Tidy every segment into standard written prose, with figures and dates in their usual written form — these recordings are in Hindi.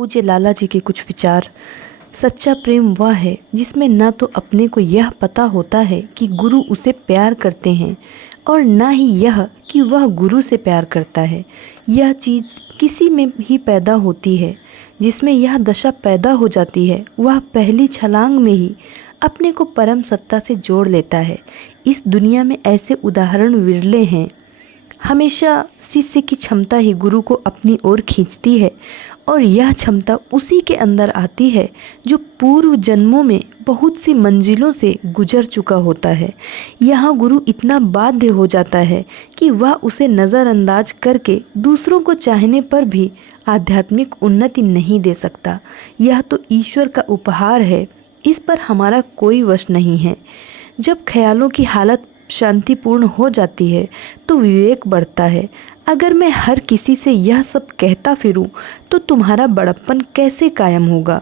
पूज्य लाला जी के कुछ विचार। सच्चा प्रेम वह है जिसमें न तो अपने को यह पता होता है कि गुरु उसे प्यार करते हैं और न ही यह कि वह गुरु से प्यार करता है। यह चीज़ किसी में ही पैदा होती है। जिसमें यह दशा पैदा हो जाती है वह पहली छलांग में ही अपने को परम सत्ता से जोड़ लेता है। इस दुनिया में ऐसे उदाहरण विरले हैं। हमेशा शिष्य की क्षमता ही गुरु को अपनी ओर खींचती है और यह क्षमता उसी के अंदर आती है जो पूर्व जन्मों में बहुत सी मंजिलों से गुजर चुका होता है। यहाँ गुरु इतना बाध्य हो जाता है कि वह उसे नज़रअंदाज करके दूसरों को चाहने पर भी आध्यात्मिक उन्नति नहीं दे सकता। यह तो ईश्वर का उपहार है, इस पर हमारा कोई वश नहीं है। जब ख्यालों की हालत शांतिपूर्ण हो जाती है तो विवेक बढ़ता है। अगर मैं हर किसी से यह सब कहता फिरूं तो तुम्हारा बड़प्पन कैसे कायम होगा।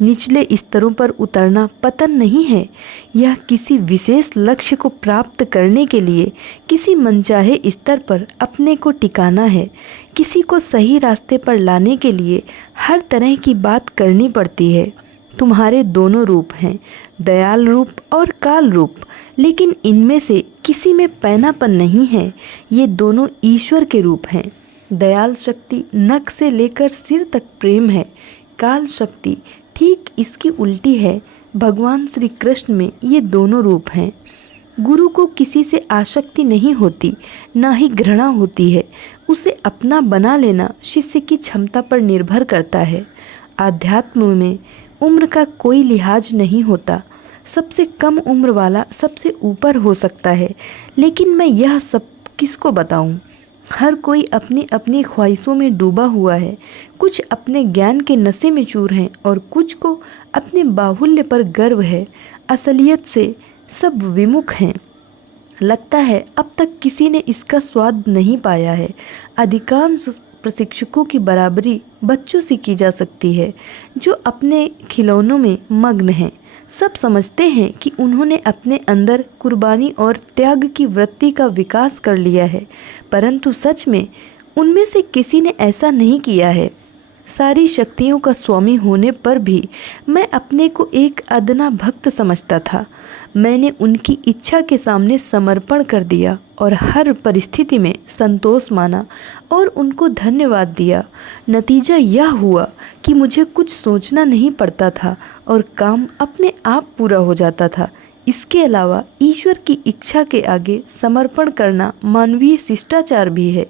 निचले स्तरों पर उतरना पतन नहीं है, यह किसी विशेष लक्ष्य को प्राप्त करने के लिए किसी मनचाहे स्तर पर अपने को टिकाना है। किसी को सही रास्ते पर लाने के लिए हर तरह की बात करनी पड़ती है। तुम्हारे दोनों रूप हैं, दयाल रूप और काल रूप, लेकिन इनमें से किसी में पैनापन नहीं है। ये दोनों ईश्वर के रूप हैं। दयाल शक्ति नख से लेकर सिर तक प्रेम है। काल शक्ति ठीक इसकी उल्टी है। भगवान श्री कृष्ण में ये दोनों रूप हैं। गुरु को किसी से आसक्ति नहीं होती, ना ही घृणा होती है। उसे अपना बना लेना शिष्य की क्षमता पर निर्भर करता है। आध्यात्म में उम्र का कोई लिहाज नहीं होता। सबसे कम उम्र वाला सबसे ऊपर हो सकता है, लेकिन मैं यह सब किसको बताऊं? हर कोई अपनी अपनी ख्वाहिशों में डूबा हुआ है। कुछ अपने ज्ञान के नशे में चूर हैं और कुछ को अपने बाहुल्य पर गर्व है। असलियत से सब विमुख हैं। लगता है अब तक किसी ने इसका स्वाद नहीं पाया है। अधिकांश प्रशिक्षकों की बराबरी बच्चों से की जा सकती है जो अपने खिलौनों में मग्न हैं। सब समझते हैं कि उन्होंने अपने अंदर कुर्बानी और त्याग की वृत्ति का विकास कर लिया है, परंतु सच में उनमें से किसी ने ऐसा नहीं किया है। सारी शक्तियों का स्वामी होने पर भी मैं अपने को एक अदना भक्त समझता था। मैंने उनकी इच्छा के सामने समर्पण कर दिया और हर परिस्थिति में संतोष माना और उनको धन्यवाद दिया। नतीजा यह हुआ कि मुझे कुछ सोचना नहीं पड़ता था और काम अपने आप पूरा हो जाता था। इसके अलावा ईश्वर की इच्छा के आगे समर्पण करना मानवीय शिष्टाचार भी है।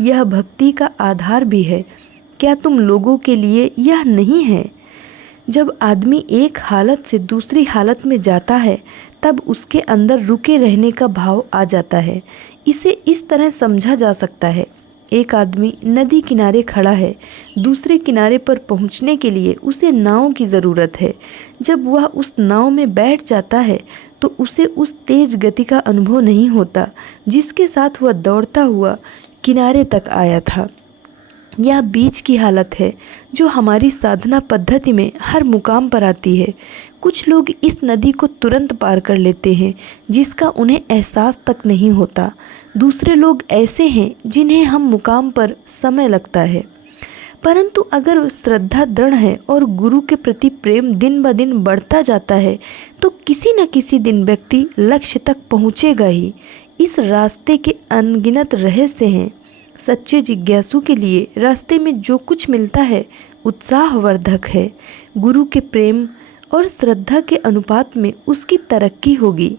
यह भक्ति का आधार भी है। क्या तुम लोगों के लिए यह नहीं है? जब आदमी एक हालत से दूसरी हालत में जाता है तब उसके अंदर रुके रहने का भाव आ जाता है। इसे इस तरह समझा जा सकता है। एक आदमी नदी किनारे खड़ा है। दूसरे किनारे पर पहुंचने के लिए उसे नाव की ज़रूरत है। जब वह उस नाव में बैठ जाता है तो उसे उस तेज गति का अनुभव नहीं होता जिसके साथ वह दौड़ता हुआ किनारे तक आया था। यह बीच की हालत है जो हमारी साधना पद्धति में हर मुकाम पर आती है। कुछ लोग इस नदी को तुरंत पार कर लेते हैं जिसका उन्हें एहसास तक नहीं होता। दूसरे लोग ऐसे हैं जिन्हें हम मुकाम पर समय लगता है। परंतु अगर श्रद्धा दृढ़ है और गुरु के प्रति प्रेम दिन ब दिन बढ़ता जाता है तो किसी न किसी दिन व्यक्ति लक्ष्य तक पहुँचेगा ही। इस रास्ते के अनगिनत रहस्य हैं। सच्चे जिज्ञासु के लिए रास्ते में जो कुछ मिलता है उत्साहवर्धक है। गुरु के प्रेम और श्रद्धा के अनुपात में उसकी तरक्की होगी।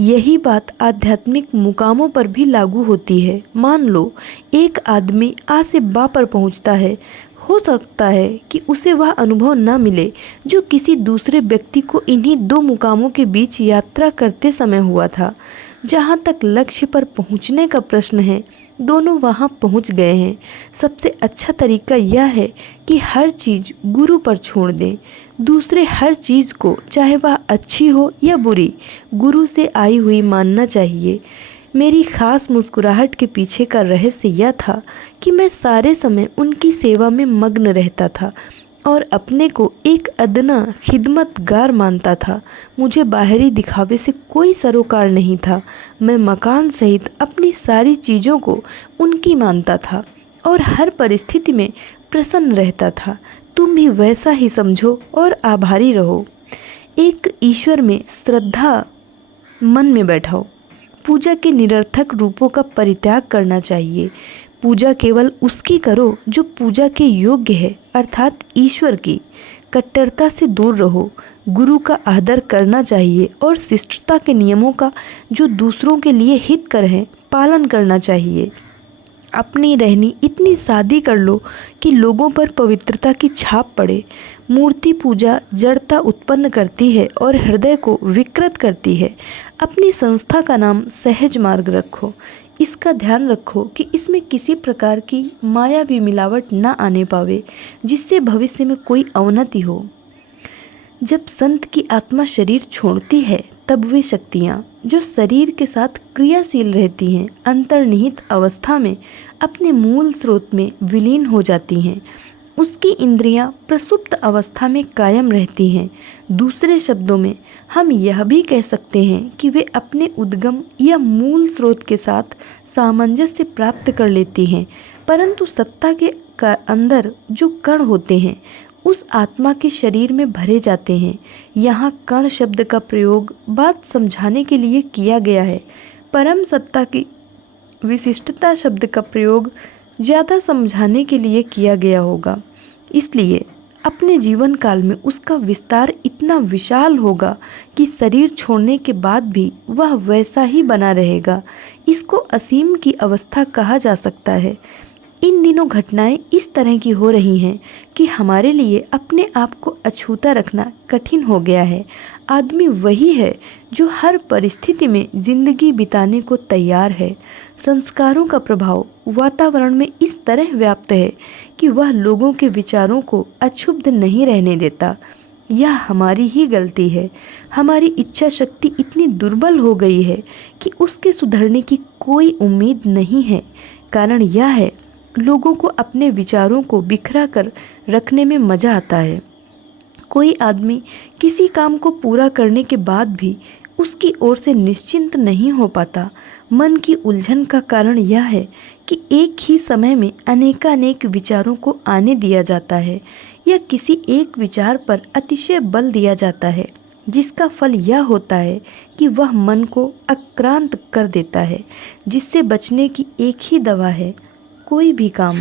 यही बात आध्यात्मिक मुकामों पर भी लागू होती है। मान लो एक आदमी आ से बा पर पहुंचता है। हो सकता है कि उसे वह अनुभव न मिले जो किसी दूसरे व्यक्ति को इन्हीं दो मुकामों के बीच यात्रा करते समय हुआ था। जहाँ तक लक्ष्य पर पहुँचने का प्रश्न है, दोनों वहाँ पहुँच गए हैं। सबसे अच्छा तरीका यह है कि हर चीज़ गुरु पर छोड़ दें। दूसरे हर चीज़ को, चाहे वह अच्छी हो या बुरी, गुरु से आई हुई मानना चाहिए। मेरी खास मुस्कुराहट के पीछे का रहस्य यह था कि मैं सारे समय उनकी सेवा में मग्न रहता था और अपने को एक अदना खिदमतगार मानता था। मुझे बाहरी दिखावे से कोई सरोकार नहीं था। मैं मकान सहित अपनी सारी चीज़ों को उनकी मानता था और हर परिस्थिति में प्रसन्न रहता था। तुम भी वैसा ही समझो और आभारी रहो। एक ईश्वर में श्रद्धा मन में बैठाओ। पूजा के निरर्थक रूपों का परित्याग करना चाहिए। पूजा केवल उसकी करो जो पूजा के योग्य है, अर्थात ईश्वर की। कट्टरता से दूर रहो। गुरु का आदर करना चाहिए और शिष्टता के नियमों का, जो दूसरों के लिए हितकर है, पालन करना चाहिए। अपनी रहनी इतनी सादी कर लो कि लोगों पर पवित्रता की छाप पड़े। मूर्ति पूजा जड़ता उत्पन्न करती है और हृदय को विकृत करती है। अपनी संस्था का नाम सहज मार्ग रखो। इसका ध्यान रखो कि इसमें किसी प्रकार की मायावी मिलावट न आने पावे, जिससे भविष्य में कोई अवनति हो। जब संत की आत्मा शरीर छोड़ती है, तब वे शक्तियाँ जो शरीर के साथ क्रियाशील रहती हैं, अंतर्निहित अवस्था में अपने मूल स्रोत में विलीन हो जाती हैं। उसकी इंद्रियां प्रसुप्त अवस्था में कायम रहती हैं। दूसरे शब्दों में हम यह भी कह सकते हैं कि वे अपने उद्गम या मूल स्रोत के साथ सामंजस्य प्राप्त कर लेती हैं। परंतु सत्ता के अंदर जो कण होते हैं, उस आत्मा के शरीर में भरे जाते हैं। यहाँ कण शब्द का प्रयोग बात समझाने के लिए किया गया है। परम सत्ता की विशिष्टता शब्द का प्रयोग ज़्यादा समझाने के लिए किया गया होगा। इसलिए अपने जीवन काल में उसका विस्तार इतना विशाल होगा कि शरीर छोड़ने के बाद भी वह वैसा ही बना रहेगा। इसको असीम की अवस्था कहा जा सकता है। इन दिनों घटनाएं इस तरह की हो रही हैं कि हमारे लिए अपने आप को अछूता रखना कठिन हो गया है। आदमी वही है जो हर परिस्थिति में जिंदगी बिताने को तैयार है। संस्कारों का प्रभाव वातावरण में इस तरह व्याप्त है कि वह लोगों के विचारों को अक्षुब्ध नहीं रहने देता। यह हमारी ही गलती है। हमारी इच्छा शक्ति इतनी दुर्बल हो गई है कि उसके सुधरने की कोई उम्मीद नहीं है। कारण यह है, लोगों को अपने विचारों को बिखरा कर रखने में मज़ा आता है। कोई आदमी किसी काम को पूरा करने के बाद भी उसकी ओर से निश्चिंत नहीं हो पाता। मन की उलझन का कारण यह है कि एक ही समय में अनेकानेक विचारों को आने दिया जाता है या किसी एक विचार पर अतिशय बल दिया जाता है, जिसका फल यह होता है कि वह मन को आक्रांत कर देता है। जिससे बचने की एक ही दवा है, कोई भी काम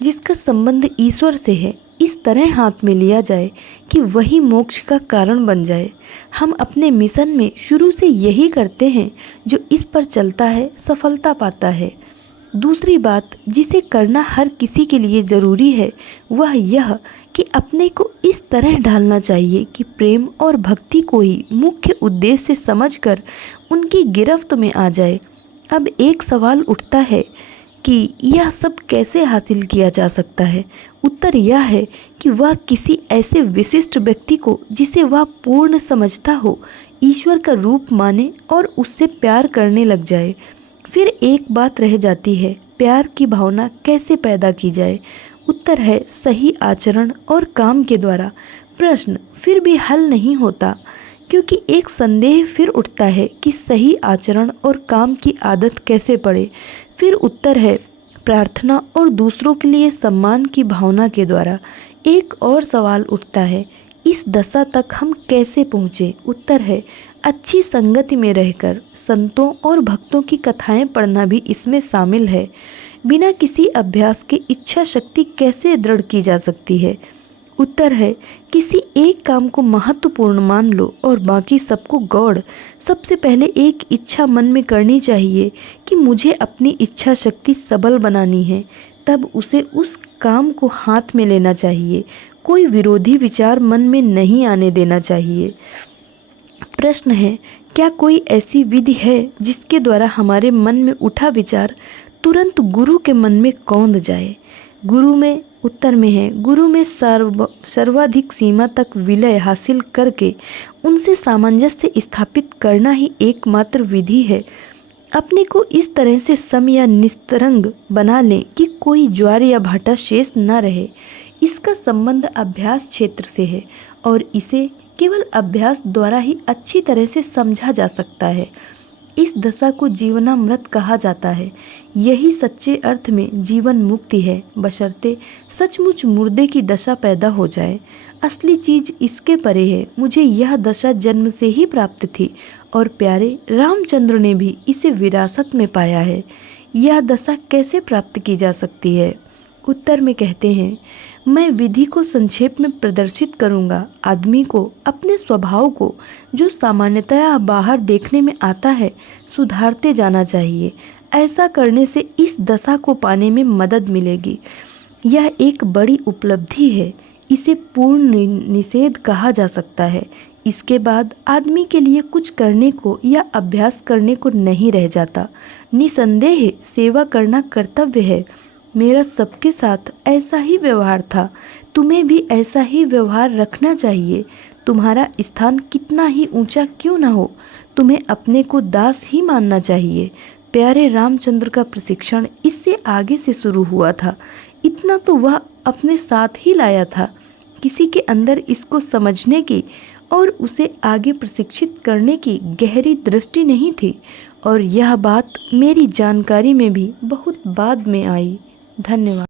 जिसका संबंध ईश्वर से है इस तरह हाथ में लिया जाए कि वही मोक्ष का कारण बन जाए। हम अपने मिशन में शुरू से यही करते हैं। जो इस पर चलता है सफलता पाता है। दूसरी बात जिसे करना हर किसी के लिए ज़रूरी है, वह यह कि अपने को इस तरह ढालना चाहिए कि प्रेम और भक्ति को ही मुख्य उद्देश्य समझकर उनकी गिरफ्त में आ जाए। अब एक सवाल उठता है कि यह सब कैसे हासिल किया जा सकता है। उत्तर यह है कि वह किसी ऐसे विशिष्ट व्यक्ति को, जिसे वह पूर्ण समझता हो, ईश्वर का रूप माने और उससे प्यार करने लग जाए। फिर एक बात रह जाती है, प्यार की भावना कैसे पैदा की जाए। उत्तर है सही आचरण और काम के द्वारा। प्रश्न फिर भी हल नहीं होता, क्योंकि एक संदेह फिर उठता है कि सही आचरण और काम की आदत कैसे पड़े। फिर उत्तर है प्रार्थना और दूसरों के लिए सम्मान की भावना के द्वारा। एक और सवाल उठता है, इस दशा तक हम कैसे पहुँचे। उत्तर है अच्छी संगति में रहकर। संतों और भक्तों की कथाएं पढ़ना भी इसमें शामिल है। बिना किसी अभ्यास के इच्छा शक्ति कैसे दृढ़ की जा सकती है। उत्तर है किसी एक काम को महत्वपूर्ण मान लो और बाकी सबको गौड़। सबसे पहले एक इच्छा मन में करनी चाहिए कि मुझे अपनी इच्छा शक्ति सबल बनानी है। तब उसे उस काम को हाथ में लेना चाहिए। कोई विरोधी विचार मन में नहीं आने देना चाहिए। प्रश्न है, क्या कोई ऐसी विधि है जिसके द्वारा हमारे मन में उठा विचार तुरंत गुरु के मन में कौंध जाए। गुरु में उत्तर में है, गुरु में सर्वाधिक सीमा तक विलय हासिल करके उनसे सामंजस्य स्थापित करना ही एकमात्र विधि है। अपने को इस तरह से सम या निस्तरंग बना लें कि कोई ज्वार या भाटा शेष न रहे। इसका संबंध अभ्यास क्षेत्र से है और इसे केवल अभ्यास द्वारा ही अच्छी तरह से समझा जा सकता है। इस दशा को जीवनामृत कहा जाता है। यही सच्चे अर्थ में जीवन मुक्ति है, बशर्ते सचमुच मुर्दे की दशा पैदा हो जाए। असली चीज इसके परे है। मुझे यह दशा जन्म से ही प्राप्त थी और प्यारे रामचंद्र ने भी इसे विरासत में पाया है। यह दशा कैसे प्राप्त की जा सकती है? उत्तर में कहते हैं, मैं विधि को संक्षेप में प्रदर्शित करूंगा। आदमी को अपने स्वभाव को, जो सामान्यतया बाहर देखने में आता है, सुधारते जाना चाहिए। ऐसा करने से इस दशा को पाने में मदद मिलेगी। यह एक बड़ी उपलब्धि है। इसे पूर्ण निषेध कहा जा सकता है। इसके बाद आदमी के लिए कुछ करने को या अभ्यास करने को नहीं रह जाता। निसंदेह सेवा करना कर्तव्य है। मेरा सबके साथ ऐसा ही व्यवहार था। तुम्हें भी ऐसा ही व्यवहार रखना चाहिए। तुम्हारा स्थान कितना ही ऊंचा क्यों ना हो, तुम्हें अपने को दास ही मानना चाहिए। प्यारे रामचंद्र का प्रशिक्षण इससे आगे से शुरू हुआ था। इतना तो वह अपने साथ ही लाया था। किसी के अंदर इसको समझने की और उसे आगे प्रशिक्षित करने की गहरी दृष्टि नहीं थी, और यह बात मेरी जानकारी में भी बहुत बाद में आई। धन्यवाद।